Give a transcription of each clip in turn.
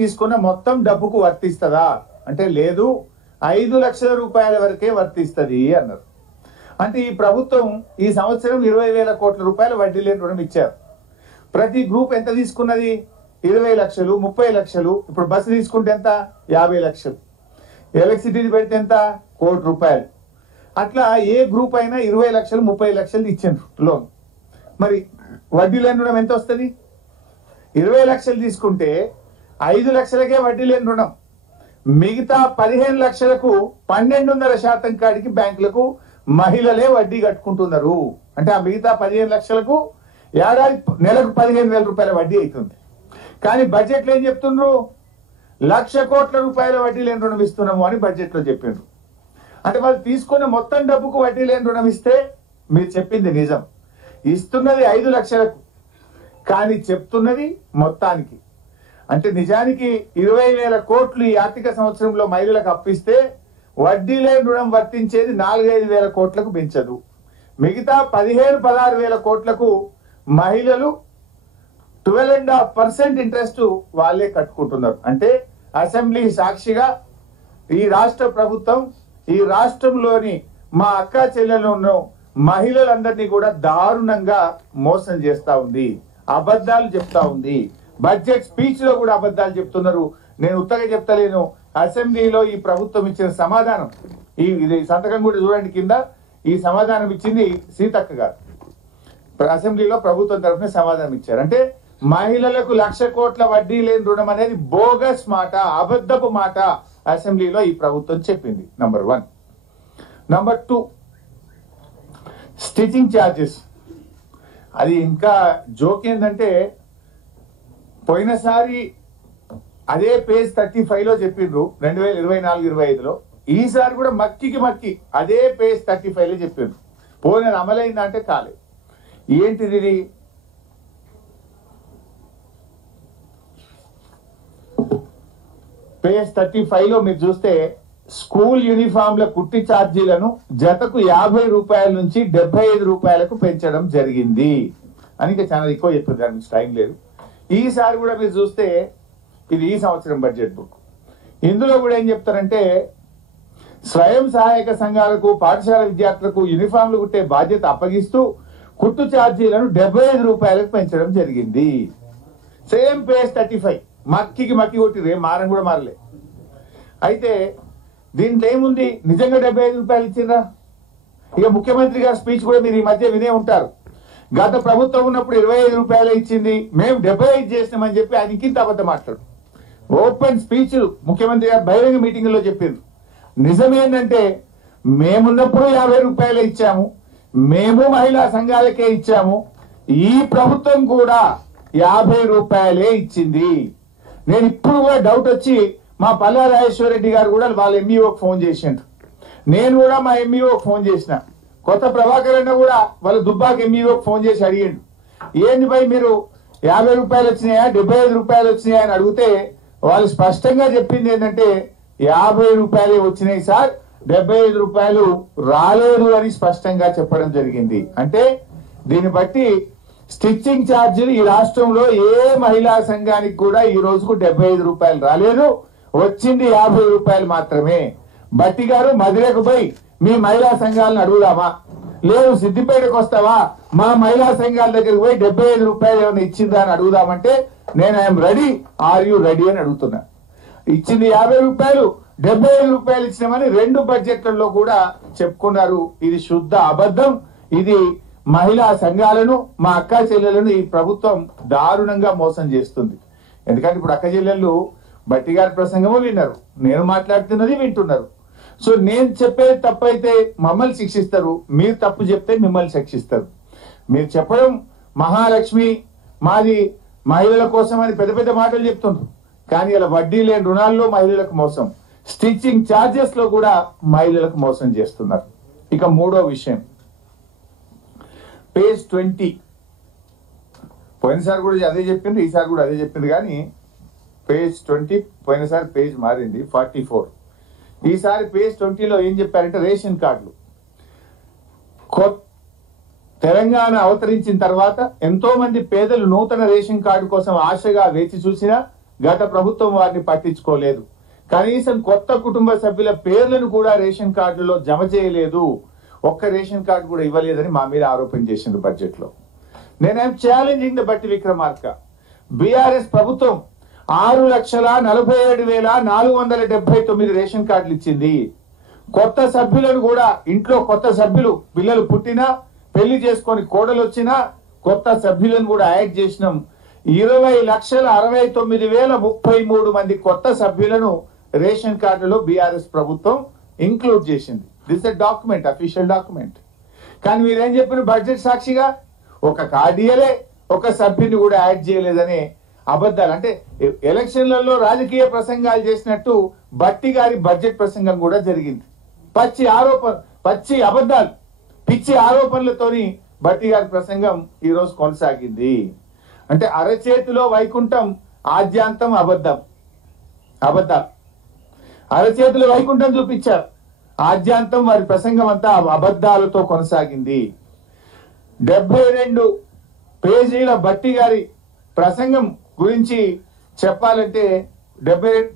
తీసుకున్న మొత్తం డబ్బుకు వర్తిస్తుందా అంటే లేదు, 5 లక్షల రూపాయల వరకే వర్తిస్తుంది అన్నారు. అంటే ఈ ప్రభుత్వం ఈ సంవత్సరం 20,000 కోట్ల రూపాయల వడ్డీ లేని రుణం ఇచ్చారు. ప్రతి గ్రూప్ ఎంత తీసుకున్నది? 20 లక్షలు, 30 లక్షలు. ఇప్పుడు బస్సు తీసుకుంటే ఎంత? 50 లక్షలు. ఎలక్ట్రిసిటీ పెడితే ఎంత? 1 కోటి రూపాయలు. అట్లా ఏ గ్రూప్ అయినా 20 లక్షలు, 30 లక్షలు ఇచ్చారు లోన్. మరి వడ్డీ లేని రుణం ఎంత వస్తుంది? 20 లక్షలు తీసుకుంటే 5 లక్షలకే వడ్డీ లేని రుణం. మిగతా 15 లక్షలకు 12.5% కాడికి బ్యాంకులకు మహిళలే వడ్డీ కట్టుకుంటున్నారు. అంటే ఆ మిగతా 15 లక్షలకు నెలకు 15,000 రూపాయల వడ్డీ అవుతుంది. కానీ బడ్జెట్లో ఏం చెప్తున్నారు? 1,00,000 కోట్ల రూపాయల వడ్డీ లేని రుణం ఇస్తున్నాము అని బడ్జెట్లో చెప్పిండ్రు. అంటే వాళ్ళు తీసుకున్న మొత్తం డబ్బుకు వడ్డీ లేని రుణం ఇస్తే మీరు చెప్పింది నిజం. ఇస్తున్నది 5 లక్షలకు, కానీ చెప్తున్నది మొత్తానికి. అంటే నిజానికి 20,000 కోట్లు ఈ ఆర్థిక సంవత్సరంలో మహిళలకు అప్పిస్తే వడ్డీ లేని రుణం వర్తించేది 4-5 కోట్లకు పెంచదు. మిగతా 15-16 కోట్లకు మహిళలు 12.5% ఇంట్రెస్ట్ వాళ్ళే కట్టుకుంటున్నారు. అంటే అసెంబ్లీ సాక్షిగా ఈ రాష్ట్ర ప్రభుత్వం ఈ రాష్ట్రంలోని మా అక్క చెల్లెలను మహిళలందరినీ కూడా దారుణంగా మోసం చేస్తా ఉంది, అబద్ధాలు చెప్తా ఉంది. బడ్జెట్ స్పీచ్ లో కూడా అబద్ధాలు చెప్తున్నారు. నేను ఉత్తగా చెప్తలేను. అసెంబ్లీలో ఈ ప్రభుత్వం ఇచ్చిన సమాధానం, ఇది సంతకం కూడా చూడండి కింద, ఈ సమాధానం ఇచ్చింది సీతక్క గారు. అసెంబ్లీలో ప్రభుత్వం తరఫున సమాధానం ఇచ్చారు. అంటే మహిళలకు 1,00,000 కోట్ల వడ్డీ లేని రుణం అనేది బోగస్ మాట, అబద్ధపు మాట అసెంబ్లీలో ఈ ప్రభుత్వం చెప్పింది. నంబర్ 1. Number 2, stitching charges. అది ఇంకా జోక్ ఏంటంటే పోయినసారి అదే పేజ్ 35లో చెప్పిండ్రు 2024-25లో. ఈసారి కూడా మక్కి అదే పేజ్ 35లో చెప్పిండ్రు. పోయిన అమలైందంటే కాలేదు. ఏంటిది? పేజ్ 35లో మీరు చూస్తే స్కూల్ యూనిఫామ్ల కుట్టి ఛార్జీలను జతకు 50 రూపాయల నుంచి 75 రూపాయలకు పెంచడం జరిగింది అని ఇంకా చాలా ఎక్కువ చెప్పింది. దాని నుంచి టైం లేదు. ఈసారి కూడా మీరు చూస్తే ఇది ఈ సంవత్సరం బడ్జెట్ బుక్. ఇందులో కూడా ఏం చెప్తారంటే స్వయం సహాయక సంఘాలకు పాఠశాల విద్యార్థులకు యూనిఫామ్లు కుట్టే బాధ్యత అప్పగిస్తూ కుట్టు ఛార్జీలను 75 రూపాయలకు పెంచడం జరిగింది. సేమ్ పేజ్ 35 మక్కి కొట్టిరే, మారం కూడా మారలే. అయితే దీంట్లో ఏముంది? నిజంగా 75 రూపాయలు ఇచ్చిండ్రా? ఇక ముఖ్యమంత్రి గారి స్పీచ్ కూడా మీరు ఈ మధ్య వినే ఉంటారు. గత ప్రభుత్వం ఉన్నప్పుడు 25 రూపాయలు ఇచ్చింది, మేము 75 చేసినామని చెప్పి ఆయన ఇంకింత అబద్ధం మాట్లాడు. ఓపెన్ స్పీచ్ ముఖ్యమంత్రి గారు బహిరంగ మీటింగ్ లో చెప్పిండ్రు. నిజమేంటంటే మేమున్నప్పుడు 50 రూపాయలు ఇచ్చాము, మేము మహిళా సంఘాలకే ఇచ్చాము, ఈ ప్రభుత్వం కూడా 50 రూపాయలే ఇచ్చింది. నేను ఇప్పుడు కూడా డౌట్ వచ్చి మా పల్లా రాజేశ్వర రెడ్డి గారు కూడా వాళ్ళ ఎంఈఓకి ఫోన్ చేసిండ్రు. నేను కూడా మా ఎంఈఓకి ఫోన్ చేసిన. కొత్త ప్రభాకర్ అన్న కూడా వాళ్ళ దుబ్బాకి ఎంఈఓకి ఫోన్ చేసి అడిగిండు, ఏంది భయ్ మీరు 50 రూపాయలు వచ్చినాయా 75 రూపాయలు వచ్చినాయా అని అడిగితే వాళ్ళు స్పష్టంగా చెప్పింది ఏంటంటే 50 రూపాయలే వచ్చినాయి సార్, 75 రూపాయలు రాలేదు అని స్పష్టంగా చెప్పడం జరిగింది. అంటే దీన్ని బట్టి స్టిచ్చింగ్ ఛార్జీలు ఈ రాష్ట్రంలో ఏ మహిళా సంఘానికి కూడా ఈ రోజుకు 75 రూపాయలు రాలేదు, వచ్చింది 50 రూపాయలు మాత్రమే. బట్టి గారు మధురకు పోయి మీ మహిళా సంఘాలను అడుగుదామా, లేదు సిద్దిపేటకు వస్తావా మా మహిళా సంఘాల దగ్గరికి పోయి 75 రూపాయలు ఏమైనా ఇచ్చిందా అని అడుగుదామంటే నేను I'm ready, are you ready అని అడుగుతున్నా. ఇచ్చింది 50 రూపాయలు, 75 రూపాయలు ఇచ్చినామని 2 బడ్జెట్లలో కూడా చెప్పుకున్నారు. ఇది శుద్ధ అబద్ధం. ఇది మహిళా సంఘాలను మా అక్క చెల్లెలను ఈ ప్రభుత్వం దారుణంగా మోసం చేస్తుంది. ఎందుకంటే ఇప్పుడు అక్క చెల్లెళ్ళు బట్టి గారి ప్రసంగము విన్నారు, నేను మాట్లాడుతున్నది వింటున్నారు. సో నేను చెప్పేది తప్పైతే మమ్మల్ని శిక్షిస్తారు, మీరు తప్పు చెప్తే మిమ్మల్ని శిక్షిస్తారు. మీరు చెప్పడం మహాలక్ష్మి మాది మహిళల కోసం అని పెద్ద పెద్ద మాటలు చెప్తున్నారు, కానీ ఇలా వడ్డీ లేని రుణాల్లో మహిళలకు మోసం, స్టిచ్చింగ్ ఛార్జెస్ లో కూడా మహిళలకు మోసం చేస్తున్నారు. ఇక 3వ విషయం పేజ్ 20. పోయినసారి కూడా అదే చెప్పింది, ఈసారి కూడా అదే చెప్పింది, కానీ పేజ్ 20 పోయినసారి పేజ్ మారింది 44. ఈసారి పేజ్ 20లో ఏం చెప్పారంటే రేషన్ కార్డులు. తెలంగాణ అవతరించిన తర్వాత ఎంతో మంది పేదలు నూతన రేషన్ కార్డు కోసం ఆశగా వేచి చూసినా గత ప్రభుత్వం వారిని పట్టించుకోలేదు. కనీసం కొత్త కుటుంబ సభ్యుల పేర్లను కూడా రేషన్ కార్డులో జమ చేయలేదు. ఒక్క రేషన్ కార్డు కూడా ఇవ్వలేదని మా మీద ఆరోపణ చేసింది బడ్జెట్ లో. నేనేం ఛాలెంజింగ్ ద బట్టి విక్రమార్క. బీఆర్ఎస్ ప్రభుత్వం 6,47,479 రేషన్ కార్డులు ఇచ్చింది. కొత్త సభ్యులను కూడా ఇంట్లో కొత్త సభ్యులు పిల్లలు పుట్టినా పెళ్లి చేసుకొని కోడలు వచ్చినా కొత్త సభ్యులను కూడా యాడ్ చేసినాం. 20,69,033 మంది కొత్త సభ్యులను రేషన్ కార్డులో బీఆర్ఎస్ ప్రభుత్వం ఇంక్లూడ్ చేసింది. This a document, official document. కానీ మీరేం చెప్పిన బడ్జెట్ సాక్షిగా ఒక కార్డియలే ఒక సభ్యుని కూడా యాడ్ చేయలేదనే అబద్ధాలు. అంటే ఎలక్షన్లలో రాజకీయ ప్రసంగాలు చేసినట్టు బట్టి గారి బడ్జెట్ ప్రసంగం కూడా జరిగింది. పచ్చి అబద్ధాలు, పిచ్చి ఆరోపణలతోని బట్టి గారి ప్రసంగం ఈ రోజు కొనసాగింది. అంటే అరచేతిలో వైకుంఠం, ఆద్యాంతం అబద్ధాలు. అరచేతిలో వైకుంఠం చూపించారు, ఆద్యాంతం వారి ప్రసంగం అంతా అబద్ధాలతో కొనసాగింది. 72 పేజీల బట్టి గారి ప్రసంగం గురించి చెప్పాలంటే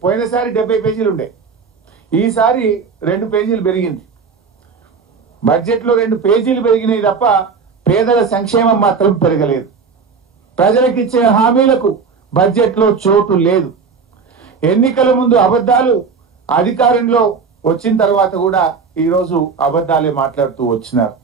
పోయినసారి 70 పేజీలు ఉండే, ఈసారి 2 పేజీలు పెరిగింది. బడ్జెట్ లో 2 పేజీలు పెరిగినాయి తప్ప పేదల సంక్షేమం మాత్రం పెరగలేదు. ప్రజలకు ఇచ్చే హామీలకు బడ్జెట్ లో చోటు లేదు. ఎన్నికల ముందు అబద్ధాలు, అధికారంలో వచ్చిన తర్వాత కూడా ఈ రోజు అబద్ధాలే మాట్లాడుతూ వచ్చినారు.